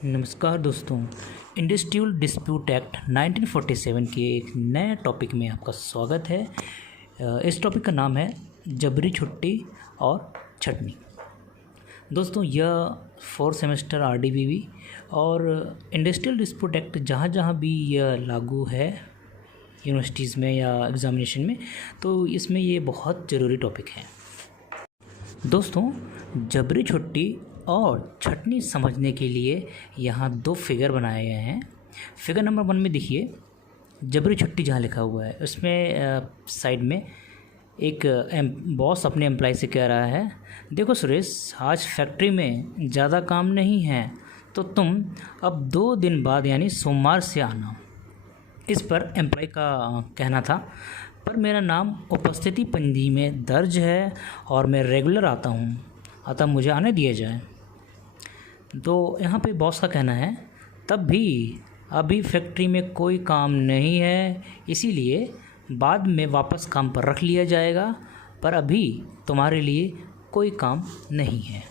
नमस्कार दोस्तों। Industrial dispute act 1947 के एक नए टॉपिक में आपका स्वागत है। इस टॉपिक का नाम है जबरी छुट्टी और छटनी। दोस्तों, यह 4 सेमेस्टर आरडीबीवी और इंडस्ट्रियल डिस्प्यूट एक्ट जहाँ जहाँ भी यह लागू है यूनिवर्सिटीज़ में या एग्ज़ामिनेशन में, तो इसमें ये बहुत ज़रूरी टॉपिक है। दोस्तों, जबरी छुट्टी और छटनी समझने के लिए यहाँ 2 फिगर बनाए गए हैं। फिगर नंबर 1 में देखिए, जबरी छुट्टी जहाँ लिखा हुआ है उसमें साइड में एक बॉस अपने एम्प्लॉय से कह रहा है, देखो सुरेश, आज फैक्ट्री में ज़्यादा काम नहीं है तो तुम अब 2 दिन बाद यानी सोमवार से आना। इस पर एम्प्लॉय का कहना था, पर मेरा नाम उपस्थिति पंजी में दर्ज है और मैं रेगुलर आता हूँ, अतः मुझे आने दिया जाए। तो यहाँ पे बॉस का कहना है, तब भी अभी फैक्ट्री में कोई काम नहीं है, इसीलिए बाद में वापस काम पर रख लिया जाएगा, पर अभी तुम्हारे लिए कोई काम नहीं है।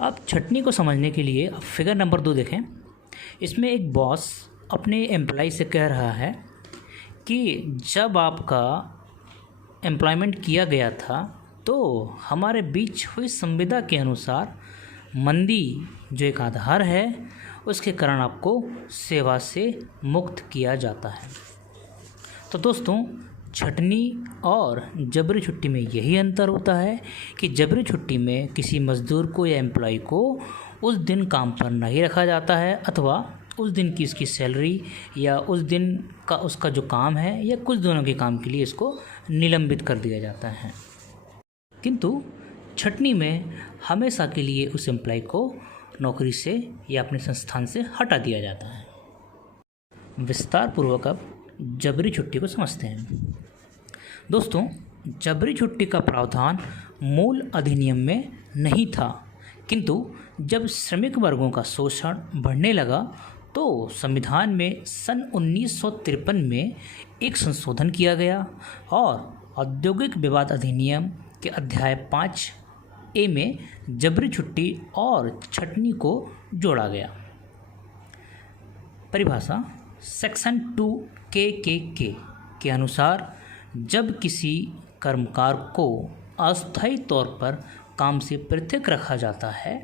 अब छटनी को समझने के लिए फिगर नंबर 2 देखें। इसमें एक बॉस अपने एम्प्लॉय से कह रहा है कि जब आपका एम्प्लॉयमेंट किया गया था तो हमारे बीच हुई संविदा के अनुसार मंदी जो एक आधार है उसके कारण आपको सेवा से मुक्त किया जाता है। तो दोस्तों, छटनी और जबरी छुट्टी में यही अंतर होता है कि जबरी छुट्टी में किसी मज़दूर को या एम्प्लॉय को उस दिन काम पर नहीं रखा जाता है, अथवा उस दिन की इसकी सैलरी या उस दिन का उसका जो काम है या कुछ दिनों के काम के लिए इसको निलंबित कर दिया जाता है। किंतु छटनी में हमेशा के लिए उस एम्प्लॉय को नौकरी से या अपने संस्थान से हटा दिया जाता है। विस्तार पूर्वक अब जबरी छुट्टी को समझते हैं। दोस्तों, जबरी छुट्टी का प्रावधान मूल अधिनियम में नहीं था, किंतु जब श्रमिक वर्गों का शोषण बढ़ने लगा तो संविधान में सन 1953 में एक संशोधन किया गया और औद्योगिक विवाद अधिनियम के अध्याय 5A में जबरी छुट्टी और छटनी को जोड़ा गया। परिभाषा सेक्शन 2 के अनुसार, जब किसी कर्मकार को अस्थायी तौर पर काम से पृथक रखा जाता है,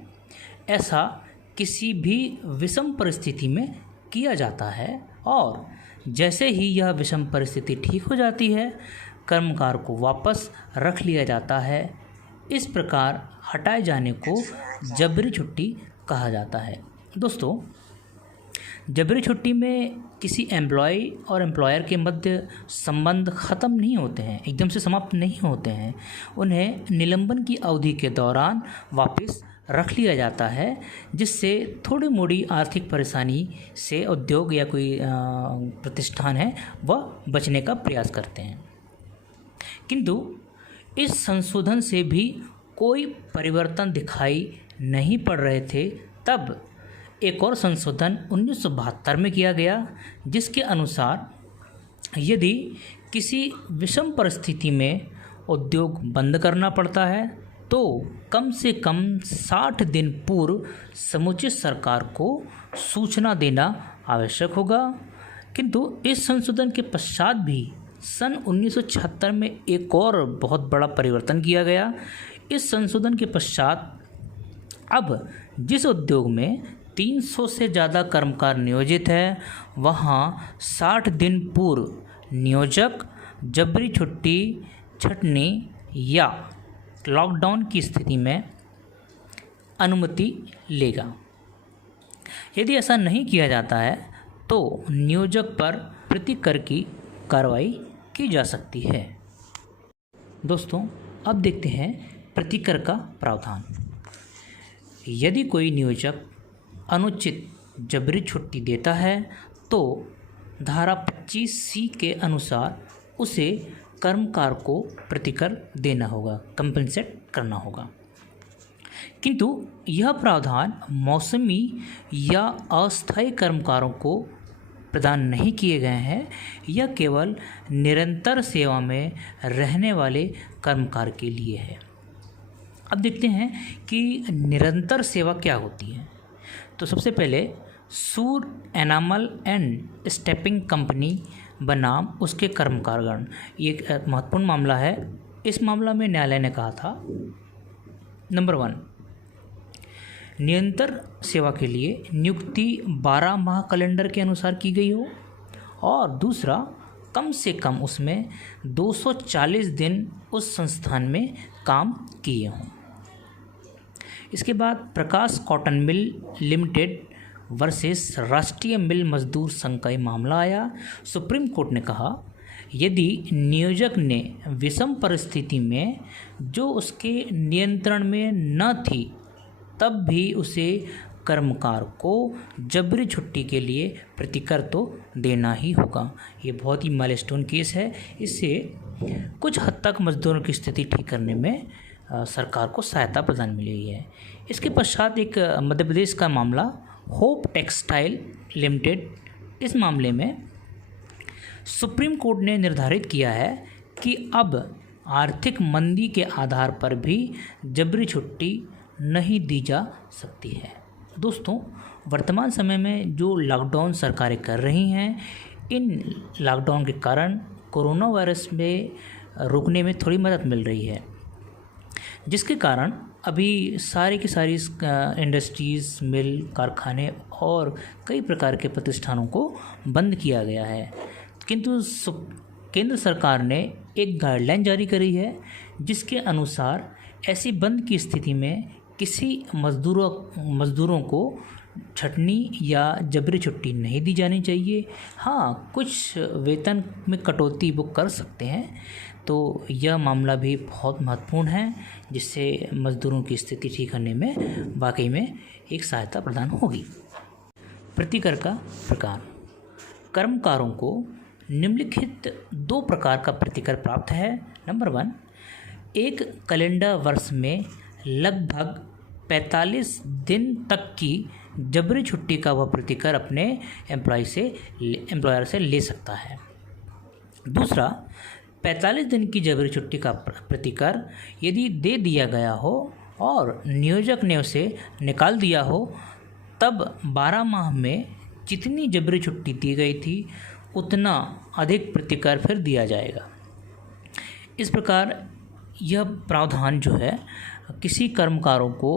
ऐसा किसी भी विषम परिस्थिति में किया जाता है और जैसे ही यह विषम परिस्थिति ठीक हो जाती है, कर्मकार को वापस रख लिया जाता है। इस प्रकार हटाए जाने को जबरी छुट्टी कहा जाता है। दोस्तों, जबरी छुट्टी में किसी एम्प्लॉय और एम्प्लॉयर के मध्य संबंध ख़त्म नहीं होते हैं, एकदम से समाप्त नहीं होते हैं। उन्हें निलंबन की अवधि के दौरान वापस रख लिया जाता है, जिससे थोड़ी मोड़ी आर्थिक परेशानी से उद्योग या कोई प्रतिष्ठान है वह बचने का प्रयास करते हैं। किंतु इस संशोधन से भी कोई परिवर्तन दिखाई नहीं पड़ रहे थे। तब एक और संशोधन 1972 में किया गया, जिसके अनुसार यदि किसी विषम परिस्थिति में उद्योग बंद करना पड़ता है तो कम से कम 60 दिन पूर्व समुचित सरकार को सूचना देना आवश्यक होगा। किंतु इस संशोधन के पश्चात भी सन 1976 में एक और बहुत बड़ा परिवर्तन किया गया। इस संशोधन के पश्चात अब जिस उद्योग में 300 से ज़्यादा कर्मकार नियोजित है, वहाँ 60 दिन पूर्व नियोजक जबरी छुट्टी, छटनी या लॉकडाउन की स्थिति में अनुमति लेगा। यदि ऐसा नहीं किया जाता है तो नियोजक पर प्रतिकर की कार्रवाई की जा सकती है। दोस्तों, अब देखते हैं प्रतिकर का प्रावधान। यदि कोई नियोजक अनुचित जबरी छुट्टी देता है तो धारा 25C के अनुसार उसे कर्मकार को प्रतिकर देना होगा, कंपनसेट करना होगा। किंतु यह प्रावधान मौसमी या अस्थायी कर्मकारों को प्रदान नहीं किए गए हैं, यह केवल निरंतर सेवा में रहने वाले कर्मकार के लिए है। अब देखते हैं कि निरंतर सेवा क्या होती है। तो सबसे पहले सूर एनामल एंड स्टेपिंग कंपनी बनाम उसके कर्मकारगण, ये एक महत्वपूर्ण मामला है। इस मामला में न्यायालय ने कहा था, नंबर 1, निरंतर सेवा के लिए नियुक्ति 12 माह कैलेंडर के अनुसार की गई हो, और दूसरा, कम से कम उसमें 240 दिन उस संस्थान में काम किए हों। इसके बाद प्रकाश कॉटन मिल लिमिटेड वर्सेस राष्ट्रीय मिल मजदूर संघ का मामला आया। सुप्रीम कोर्ट ने कहा, यदि नियोजक ने विषम परिस्थिति में जो उसके नियंत्रण में न थी तब भी उसे कर्मकार को जबरी छुट्टी के लिए प्रतिकर तो देना ही होगा। ये बहुत ही माइलस्टोन केस है। इससे कुछ हद तक मजदूरों की स्थिति ठीक करने में सरकार को सहायता प्रदान मिली है। इसके पश्चात एक मध्य प्रदेश का मामला, होप टेक्सटाइल लिमिटेड। इस मामले में सुप्रीम कोर्ट ने निर्धारित किया है कि अब आर्थिक मंदी के आधार पर भी जबरी छुट्टी नहीं दी जा सकती है। दोस्तों, वर्तमान समय में जो लॉकडाउन सरकारें कर रही हैं, इन लॉकडाउन के कारण कोरोना वायरस में रोकने में थोड़ी मदद मिल रही है, जिसके कारण अभी सारी की सारी इंडस्ट्रीज़, मिल, कारखाने और कई प्रकार के प्रतिष्ठानों को बंद किया गया है। किंतु केंद्र सरकार ने एक गाइडलाइन जारी करी है, जिसके अनुसार ऐसी बंद की स्थिति में किसी मज़दूरों को छटनी या जबरी छुट्टी नहीं दी जानी चाहिए। हाँ, कुछ वेतन में कटौती वो कर सकते हैं। तो यह मामला भी बहुत महत्वपूर्ण है, जिससे मज़दूरों की स्थिति ठीक करने में वाकई में एक सहायता प्रदान होगी। प्रतिकर का प्रकार। कर्मकारों को निम्नलिखित 2 प्रकार का प्रतिकर प्राप्त है। नंबर 1, एक कैलेंडर वर्ष में लगभग 45 दिन तक की जबरी छुट्टी का वह प्रतिकर अपने एम्प्लॉयर से ले सकता है। दूसरा, 45 दिन की जबरी छुट्टी का प्रतिकर यदि दे दिया गया हो और नियोजक ने उसे निकाल दिया हो, तब 12 माह में जितनी जबरी छुट्टी दी गई थी उतना अधिक प्रतिकर फिर दिया जाएगा। इस प्रकार यह प्रावधान जो है किसी कर्मकारों को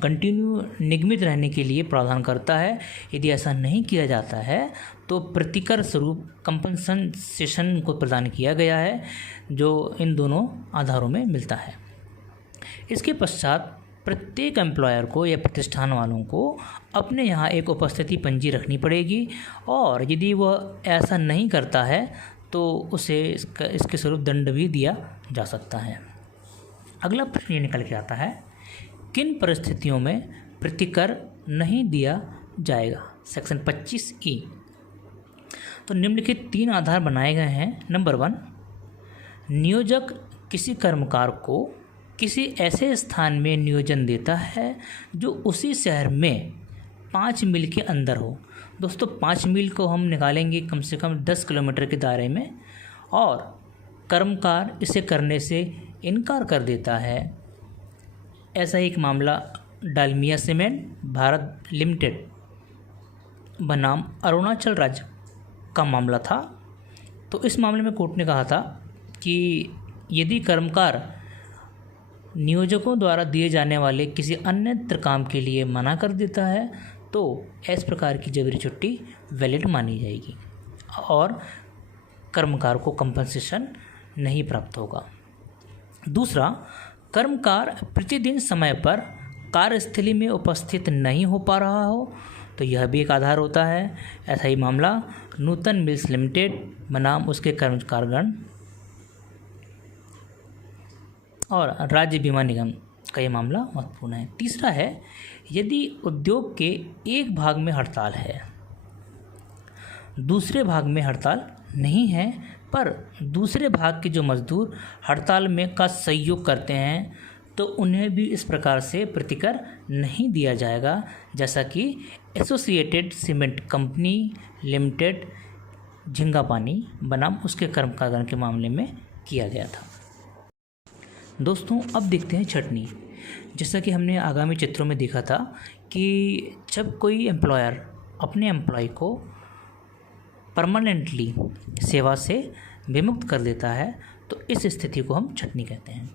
कंटिन्यू निगमित रहने के लिए प्रावधान करता है। यदि ऐसा नहीं किया जाता है तो प्रतिकर स्वरूप कंपनसेशन को प्रदान किया गया है, जो इन दोनों आधारों में मिलता है। इसके पश्चात प्रत्येक एम्प्लॉयर को या प्रतिष्ठान वालों को अपने यहाँ एक उपस्थिति पंजी रखनी पड़ेगी, और यदि वह ऐसा नहीं करता है तो उसे इसके स्वरूप दंड भी दिया जा सकता है। अगला प्रश्न ये निकल के आता है, किन परिस्थितियों में प्रतिकर नहीं दिया जाएगा? Section 25E। तो निम्नलिखित 3 आधार बनाए गए हैं। नंबर 1, नियोजक किसी कर्मकार को किसी ऐसे स्थान में नियोजन देता है जो उसी शहर में 5 मील के अंदर हो। दोस्तों, 5 मील को हम निकालेंगे कम से कम 10 किलोमीटर के दायरे में, और कर्मकार इसे करने से इनकार कर देता है। ऐसा ही एक मामला डालमिया सीमेंट भारत लिमिटेड बनाम अरुणाचल राज्य का मामला था। तो इस मामले में कोर्ट ने कहा था कि यदि कर्मकार नियोजकों द्वारा दिए जाने वाले किसी अन्यत्र काम के लिए मना कर देता है तो इस प्रकार की जबरी छुट्टी वैलिड मानी जाएगी और कर्मकार को कंपनसेशन नहीं प्राप्त होगा। दूसरा, कर्मकार प्रतिदिन समय पर कार्यस्थली में उपस्थित नहीं हो पा रहा हो, तो यह भी एक आधार होता है। ऐसा ही मामला नूतन मिल्स लिमिटेड बनाम उसके कर्मकारगण और राज्य बीमा निगम का ये मामला महत्वपूर्ण है। तीसरा है, यदि उद्योग के एक भाग में हड़ताल है, दूसरे भाग में हड़ताल नहीं है, पर दूसरे भाग के जो मजदूर हड़ताल में का सहयोग करते हैं तो उन्हें भी इस प्रकार से प्रतिकर नहीं दिया जाएगा, जैसा कि एसोसिएटेड सीमेंट कंपनी लिमिटेड झिंगापानी बनाम उसके कर्मकारगण के मामले में किया गया था। दोस्तों, अब देखते हैं छटनी। जैसा कि हमने आगामी चित्रों में देखा था कि जब कोई एम्प्लॉयर अपने एम्प्लॉय को परमानेंटली सेवा से विमुक्त कर देता है तो इस स्थिति को हम छंटनी कहते हैं।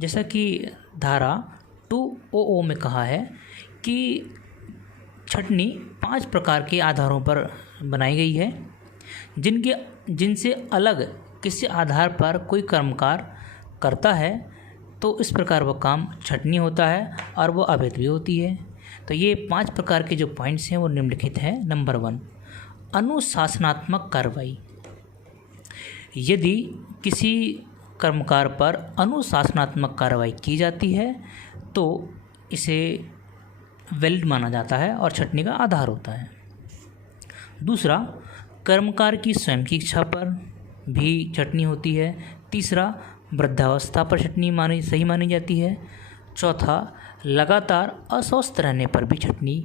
जैसा कि धारा 200 में कहा है कि छंटनी 5 प्रकार के आधारों पर बनाई गई है, जिनसे अलग किसी आधार पर कोई कर्मकार करता है तो इस प्रकार वह काम छंटनी होता है और वो अवैध भी होती है। तो ये 5 प्रकार के जो पॉइंट्स हैं वो निम्नलिखित हैं। नंबर 1, अनुशासनात्मक कार्रवाई। यदि किसी कर्मकार पर अनुशासनात्मक कार्रवाई की जाती है तो इसे वैलिड माना जाता है और छंटनी का आधार होता है। दूसरा, कर्मकार की स्वयं की इच्छा पर भी छंटनी होती है। तीसरा, वृद्धावस्था पर छंटनी सही मानी जाती है। चौथा, लगातार अस्वस्थ रहने पर भी छंटनी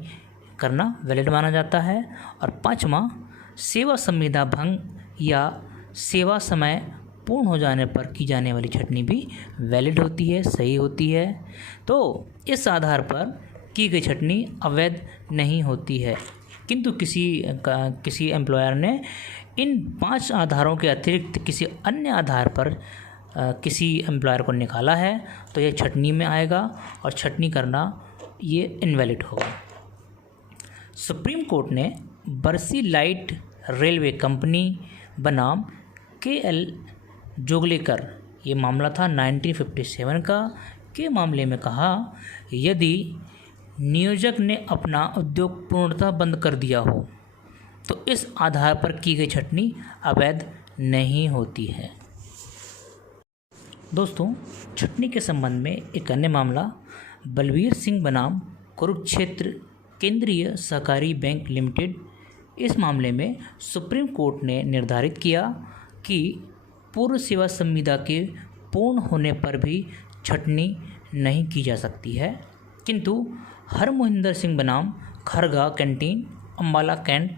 करना वैलिड माना जाता है। और पाँचवा, सेवा संविदा भंग या सेवा समय पूर्ण हो जाने पर की जाने वाली छंटनी भी वैलिड होती है, सही होती है। तो इस आधार पर की गई छंटनी अवैध नहीं होती है। किंतु किसी एम्प्लॉयर ने इन 5 आधारों के अतिरिक्त किसी अन्य आधार पर किसी एम्प्लॉयर को निकाला है तो यह छंटनी में आएगा और छंटनी करना ये इनवैलिड होगा। सुप्रीम कोर्ट ने बरसी लाइट रेलवे कंपनी बनाम KL जोगलेकर, ये मामला था 1957 का, के मामले में कहा यदि नियोजक ने अपना उद्योग पूर्णतः बंद कर दिया हो तो इस आधार पर की गई छंटनी अवैध नहीं होती है। दोस्तों, छंटनी के संबंध में एक अन्य मामला बलबीर सिंह बनाम कुरुक्षेत्र केंद्रीय सहकारी बैंक लिमिटेड। इस मामले में सुप्रीम कोर्ट ने निर्धारित किया कि पूर्व सेवा संविदा के पूर्ण होने पर भी छंटनी नहीं की जा सकती है। किंतु हरमोहिंदर सिंह बनाम खरगा कैंटीन अम्बाला कैंट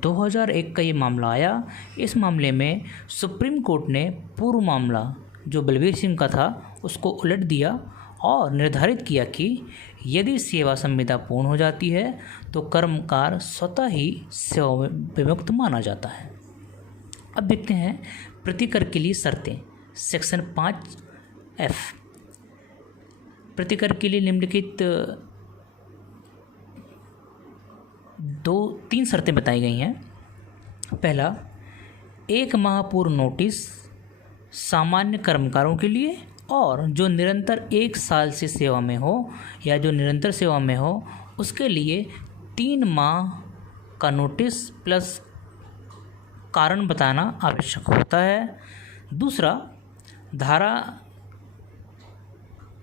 2001 का ये मामला आया। इस मामले में सुप्रीम कोर्ट ने पूर्व मामला जो बलबीर सिंह का था उसको उलट दिया और निर्धारित किया कि यदि सेवा संविदा पूर्ण हो जाती है तो कर्मकार स्वतः ही सेवा विमुक्त माना जाता है। अब देखते हैं प्रतिकर के लिए शर्तें। सेक्शन 5F, प्रतिकर के लिए निम्नलिखित 3 शर्तें बताई गई हैं। पहला, 1 माह पूर्व नोटिस सामान्य कर्मकारों के लिए, और जो निरंतर 1 साल से सेवा में हो या जो निरंतर सेवा में हो उसके लिए 3 माह का नोटिस प्लस कारण बताना आवश्यक होता है। दूसरा,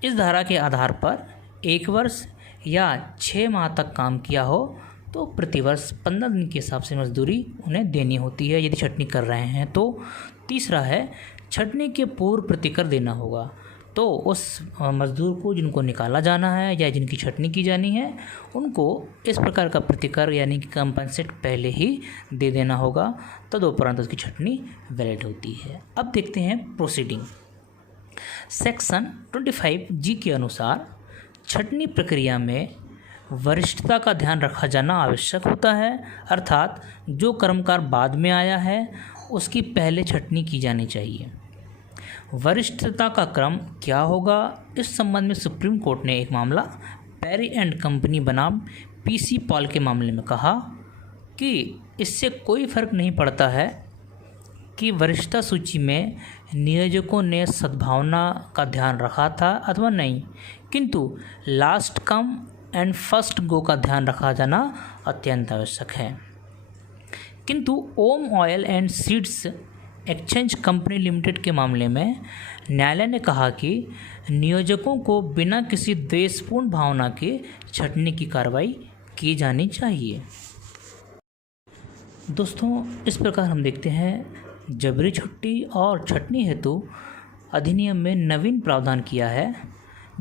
इस धारा के आधार पर 1 वर्ष या 6 माह तक काम किया हो तो प्रतिवर्ष 15 दिन के हिसाब से मजदूरी उन्हें देनी होती है यदि छंटनी कर रहे हैं तो। तीसरा है, छंटनी के पूर्व प्रतिकर देना होगा, तो उस मजदूर को जिनको निकाला जाना है या जिनकी छंटनी की जानी है उनको इस प्रकार का प्रतिकर यानी कि कंपनसेट पहले ही दे देना होगा, तदुपरांत उसकी छंटनी वैलिड होती है। अब देखते हैं प्रोसीडिंग। सेक्शन 25G के अनुसार छंटनी प्रक्रिया में वरिष्ठता का ध्यान रखा जाना आवश्यक होता है, अर्थात जो कर्मकार बाद में आया है उसकी पहले छंटनी की जानी चाहिए। वरिष्ठता का क्रम क्या होगा, इस संबंध में सुप्रीम कोर्ट ने एक मामला पेरी एंड कंपनी बनाम PC पॉल के मामले में कहा कि इससे कोई फर्क नहीं पड़ता है कि वरिष्ठता सूची में नियोजकों ने सद्भावना का ध्यान रखा था अथवा नहीं, किंतु last come and first go का ध्यान रखा जाना अत्यंत आवश्यक है। किंतु Om oil and seeds exchange company limited के मामले में न्यायालय ने कहा कि नियोजकों को बिना किसी द्वेषपूर्ण भावना के छंटनी की कार्रवाई की जानी चाहिए। दोस्तों, इस प्रकार हम देखते हैं जबरी छुट्टी और छंटनी हेतु अधिनियम में नवीन प्रावधान किया है,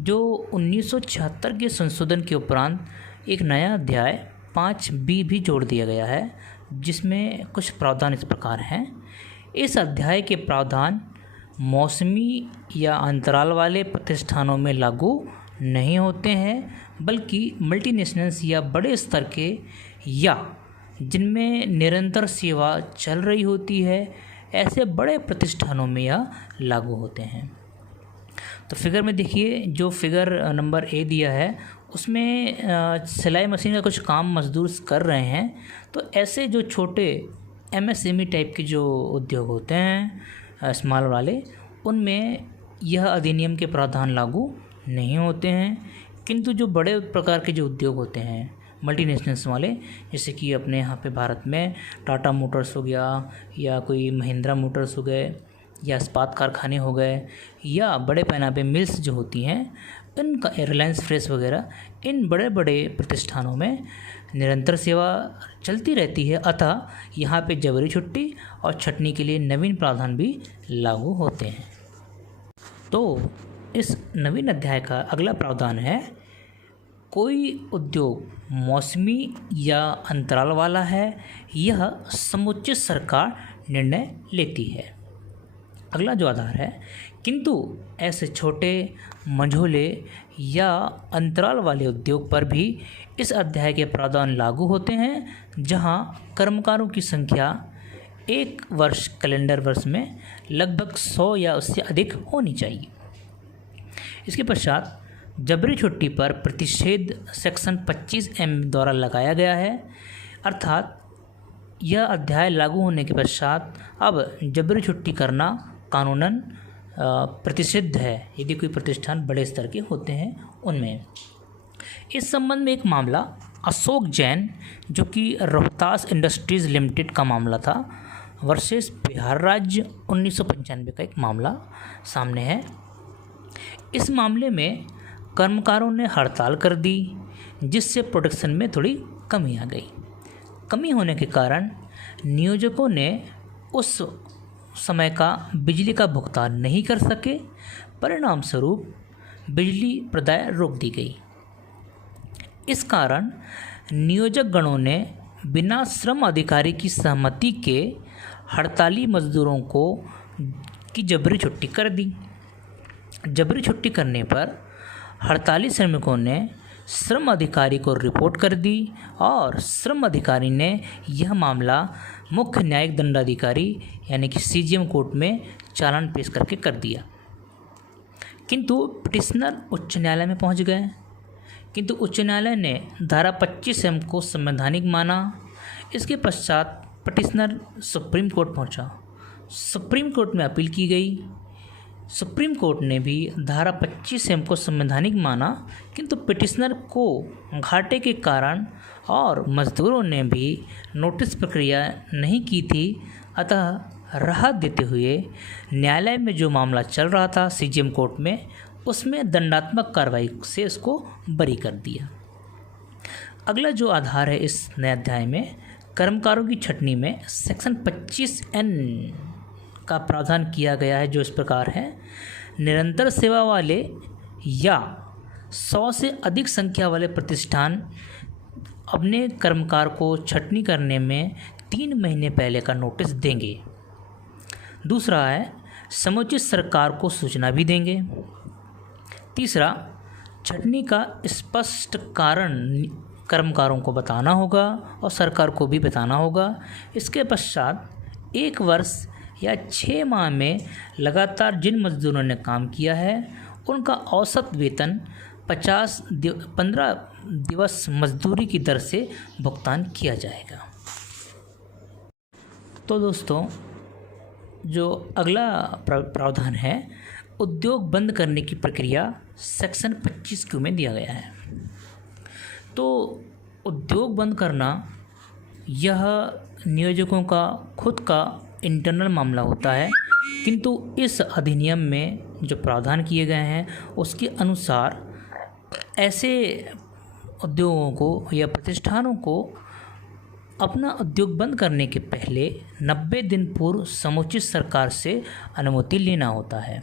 जो 1976 के संशोधन के उपरांत एक नया अध्याय 5B भी जोड़ दिया गया है, जिसमें कुछ प्रावधान इस प्रकार हैं। इस अध्याय के प्रावधान मौसमी या अंतराल वाले प्रतिष्ठानों में लागू नहीं होते हैं, बल्कि मल्टीनेशनल्स या बड़े स्तर के या जिनमें निरंतर सेवा चल रही होती है, ऐसे बड़े प्रतिष्ठानों में यह लागू होते हैं। तो फिगर में देखिए, जो फिगर नंबर ए दिया है उसमें सिलाई मशीन का कुछ काम मजदूर कर रहे हैं। तो ऐसे जो छोटे एमएसएमई टाइप के जो उद्योग होते हैं स्मॉल वाले, उनमें यह अधिनियम के प्रावधान लागू नहीं होते हैं। किंतु जो बड़े प्रकार के जो उद्योग होते हैं मल्टीनेशनल्स वाले, जैसे कि अपने यहाँ पे भारत में टाटा मोटर्स हो गया, या कोई महिंद्रा मोटर्स हो गए, या इस्पात कारखाने हो गए, या बड़े पैमाने मिल्स जो होती हैं, इनका रिलायंस फ्रेश वगैरह, इन बड़े बड़े प्रतिष्ठानों में निरंतर सेवा चलती रहती है। अतः यहाँ पे जबरी छुट्टी और छटनी के लिए नवीन प्रावधान भी लागू होते हैं। तो इस नवीन अध्याय का अगला प्रावधान है, कोई उद्योग मौसमी या अंतराल वाला है, यह समुचित सरकार निर्णय लेती है। अगला जो आधार है, किंतु ऐसे छोटे मंझोले या अंतराल वाले उद्योग पर भी इस अध्याय के प्रावधान लागू होते हैं, जहां कर्मकारों की संख्या एक वर्ष कैलेंडर वर्ष में लगभग 100 या उससे अधिक होनी चाहिए। इसके पश्चात जबरी छुट्टी पर प्रतिषेध सेक्शन 25M द्वारा लगाया गया है, अर्थात यह अध्याय लागू होने के पश्चात अब जबरी छुट्टी करना कानूनन प्रतिषिद्ध है, यदि कोई प्रतिष्ठान बड़े स्तर के होते हैं उनमें। इस संबंध में एक मामला अशोक जैन, जो कि रोहतास इंडस्ट्रीज़ लिमिटेड का मामला था, वर्सेस बिहार राज्य 1995 का एक मामला सामने है। इस मामले में कर्मकारों ने हड़ताल कर दी, जिससे प्रोडक्शन में थोड़ी कमी आ गई। कमी होने के कारण नियोजकों ने उस समय का बिजली का भुगतान नहीं कर सके, परिणाम स्वरूप बिजली प्रदाय रोक दी गई। इस कारण नियोजक गणों ने बिना श्रम अधिकारी की सहमति के हड़ताली मजदूरों की जबरी छुट्टी कर दी। जबरी छुट्टी करने पर हड़ताली श्रमिकों ने श्रम अधिकारी को रिपोर्ट कर दी और श्रम अधिकारी ने यह मामला मुख्य न्यायिक दंडाधिकारी यानी कि सीजीएम कोर्ट में चालान पेश करके कर दिया। किंतु पिटिशनर उच्च न्यायालय में पहुंच गए, किंतु उच्च न्यायालय ने धारा 25M को संवैधानिक माना। इसके पश्चात पिटिशनर सुप्रीम कोर्ट पहुंचा। सुप्रीम कोर्ट में अपील की गई। सुप्रीम कोर्ट ने भी धारा 25M को संवैधानिक माना, किंतु पिटिशनर को घाटे के कारण और मजदूरों ने भी नोटिस प्रक्रिया नहीं की थी, अतः राहत देते हुए न्यायालय में जो मामला चल रहा था सीजीएम कोर्ट में, उसमें दंडात्मक कार्रवाई से इसको बरी कर दिया। अगला जो आधार है इस नए अध्याय में, कर्मकारों की छटनी में सेक्शन 25N का प्रावधान किया गया है, जो इस प्रकार है, निरंतर सेवा वाले या 100 से अधिक संख्या वाले प्रतिष्ठान अपने कर्मकार को छटनी करने में 3 महीने पहले का नोटिस देंगे। दूसरा है, समुचित सरकार को सूचना भी देंगे। तीसरा, छटनी का स्पष्ट कारण कर्मकारों को बताना होगा और सरकार को भी बताना होगा। इसके पश्चात 1 वर्ष या 6 माह में लगातार जिन मजदूरों ने काम किया है, उनका औसत वेतन 15 दिवस मजदूरी की दर से भुगतान किया जाएगा। तो दोस्तों, जो अगला प्रावधान है, उद्योग बंद करने की प्रक्रिया सेक्शन 25Q में दिया गया है। तो उद्योग बंद करना यह नियोजकों का खुद का इंटरनल मामला होता है, किंतु इस अधिनियम में जो प्रावधान किए गए हैं उसके अनुसार ऐसे उद्योगों को या प्रतिष्ठानों को अपना उद्योग बंद करने के पहले 90 दिन पूर्व समुचित सरकार से अनुमति लेना होता है।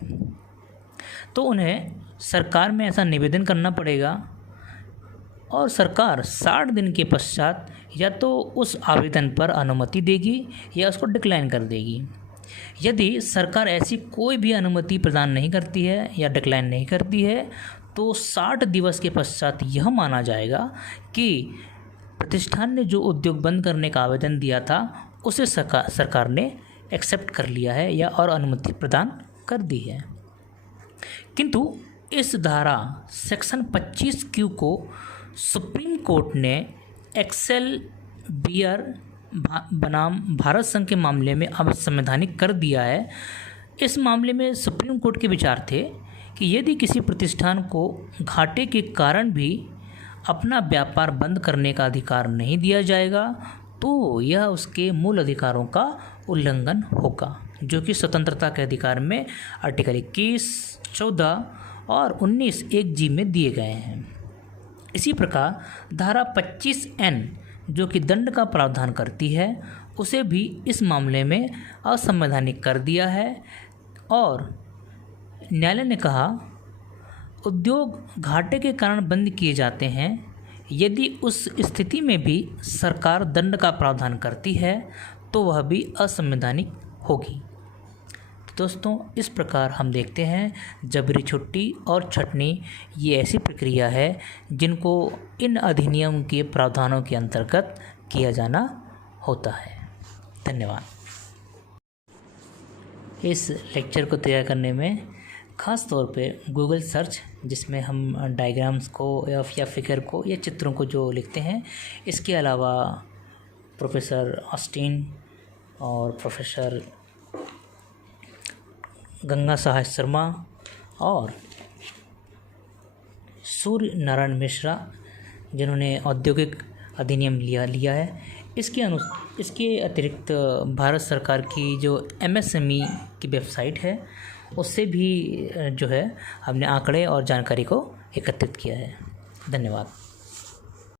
तो उन्हें सरकार में ऐसा निवेदन करना पड़ेगा और सरकार 60 दिन के पश्चात या तो उस आवेदन पर अनुमति देगी या उसको डिक्लाइन कर देगी। यदि सरकार ऐसी कोई भी अनुमति प्रदान नहीं करती है या डिक्लाइन नहीं करती है, तो 60 दिवस के पश्चात यह माना जाएगा कि प्रतिष्ठान ने जो उद्योग बंद करने का आवेदन दिया था उसे सरकार ने एक्सेप्ट कर लिया है या और अनुमति प्रदान कर दी है। किंतु इस धारा सेक्शन 25Q को सुप्रीम कोर्ट ने एक्सेल बियर बनाम भारत संघ के मामले में अवैधानिक कर दिया है। इस मामले में सुप्रीम कोर्ट के विचार थे कि यदि किसी प्रतिष्ठान को घाटे के कारण भी अपना व्यापार बंद करने का अधिकार नहीं दिया जाएगा तो यह उसके मूल अधिकारों का उल्लंघन होगा, जो कि स्वतंत्रता के अधिकार में आर्टिकल 21, 14 और 19 1G में दिए गए हैं। इसी प्रकार धारा 25N जो कि दंड का प्रावधान करती है उसे भी इस मामले में असंवैधानिक कर दिया है और न्यायालय ने कहा उद्योग घाटे के कारण बंद किए जाते हैं यदि उस स्थिति में भी सरकार दंड का प्रावधान करती है तो वह भी असंवैधानिक होगी। तो दोस्तों, इस प्रकार हम देखते हैं जबरी छुट्टी और छटनी ये ऐसी प्रक्रिया है जिनको इन अधिनियम के प्रावधानों के अंतर्गत किया जाना होता है। धन्यवाद। इस लेक्चर को तैयार करने में ख़ास तौर पे गूगल सर्च, जिसमें हम डायग्राम्स को या फिगर को या चित्रों को जो लिखते हैं, इसके अलावा प्रोफेसर ऑस्टिन और प्रोफेसर गंगा सहाय शर्मा और सूर्य नारायण मिश्रा जिन्होंने औद्योगिक अधिनियम लिया है, इसके अतिरिक्त भारत सरकार की जो MSME की वेबसाइट है उससे भी जो है हमने आंकड़े और जानकारी को एकत्रित किया है। धन्यवाद।